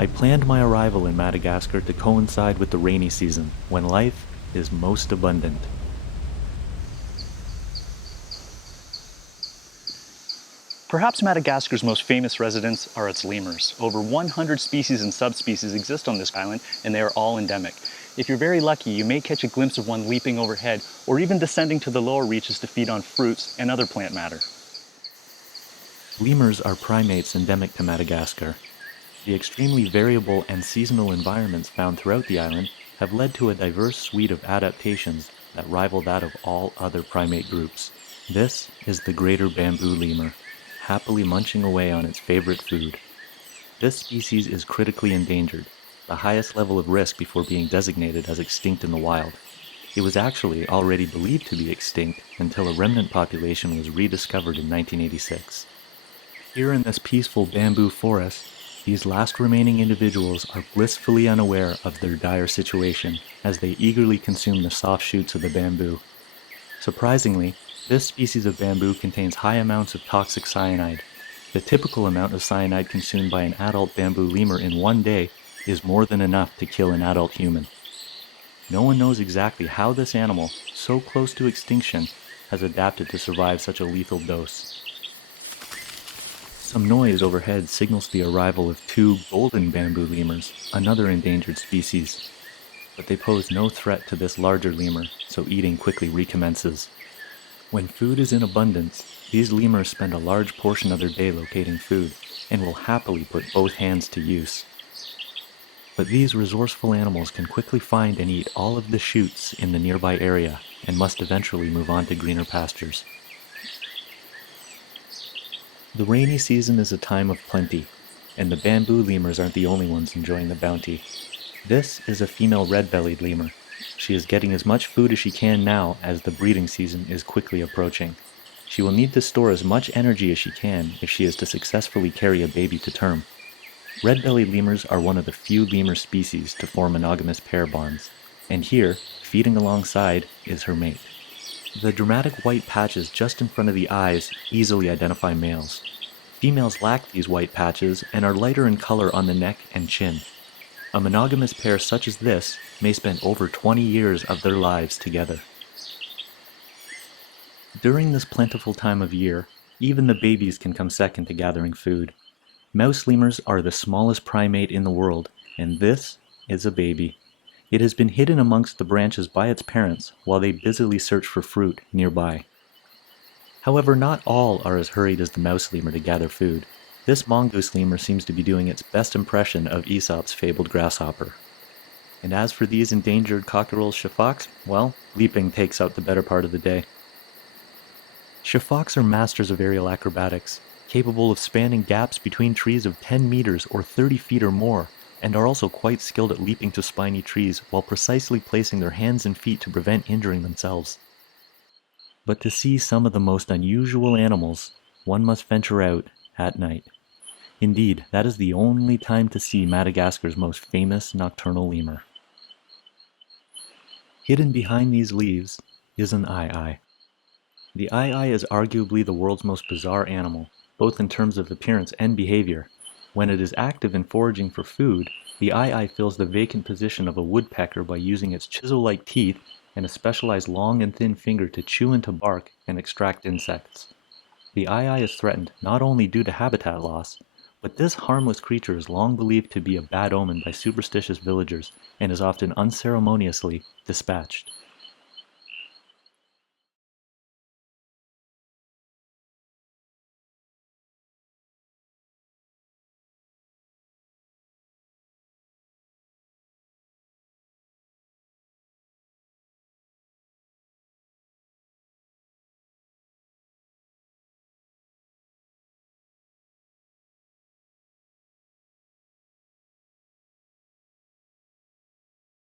I planned my arrival in Madagascar to coincide with the rainy season, when life is most abundant. Perhaps Madagascar's most famous residents are its lemurs. Over 100 species and subspecies exist on this island, and they are all endemic. If you're very lucky, you may catch a glimpse of one leaping overhead, or even descending to the lower reaches to feed on fruits and other plant matter. Lemurs are primates endemic to Madagascar. The extremely variable and seasonal environments found throughout the island have led to a diverse suite of adaptations that rival that of all other primate groups. This is the greater bamboo lemur, happily munching away on its favorite food. This species is critically endangered, the highest level of risk before being designated as extinct in the wild. It was actually already believed to be extinct until a remnant population was rediscovered in 1986. Here in this peaceful bamboo forest, these last remaining individuals are blissfully unaware of their dire situation as they eagerly consume the soft shoots of the bamboo. Surprisingly, this species of bamboo contains high amounts of toxic cyanide. The typical amount of cyanide consumed by an adult bamboo lemur in one day is more than enough to kill an adult human. No one knows exactly how this animal, so close to extinction, has adapted to survive such a lethal dose. Some noise overhead signals the arrival of two golden bamboo lemurs, another endangered species. But they pose no threat to this larger lemur, so eating quickly recommences. When food is in abundance, these lemurs spend a large portion of their day locating food, and will happily put both hands to use. But these resourceful animals can quickly find and eat all of the shoots in the nearby area, and must eventually move on to greener pastures. The rainy season is a time of plenty, and the bamboo lemurs aren't the only ones enjoying the bounty. This is a female red-bellied lemur. She is getting as much food as she can now as the breeding season is quickly approaching. She will need to store as much energy as she can if she is to successfully carry a baby to term. Red-bellied lemurs are one of the few lemur species to form monogamous pair bonds, and here, feeding alongside, is her mate. The dramatic white patches just in front of the eyes easily identify males. Females lack these white patches and are lighter in color on the neck and chin. A monogamous pair such as this may spend over 20 years of their lives together. During this plentiful time of year, even the babies can come second to gathering food. Mouse lemurs are the smallest primate in the world, and this is a baby. It has been hidden amongst the branches by its parents while they busily search for fruit nearby. However, not all are as hurried as the mouse lemur to gather food. This mongoose lemur seems to be doing its best impression of Aesop's fabled grasshopper. And as for these endangered cockerels shafaks, well, leaping takes up the better part of the day. Shafaks are masters of aerial acrobatics, capable of spanning gaps between trees of 10 meters or 30 feet or more, and are also quite skilled at leaping to spiny trees while precisely placing their hands and feet to prevent injuring themselves. But to see some of the most unusual animals, one must venture out at night. Indeed, that is the only time to see Madagascar's most famous nocturnal lemur. Hidden behind these leaves is an aye-aye. The aye-aye is arguably the world's most bizarre animal, both in terms of appearance and behavior. When it is active in foraging for food, the aye-aye fills the vacant position of a woodpecker by using its chisel-like teeth and a specialized long and thin finger to chew into bark and extract insects. The aye-aye is threatened not only due to habitat loss, but this harmless creature is long believed to be a bad omen by superstitious villagers and is often unceremoniously dispatched.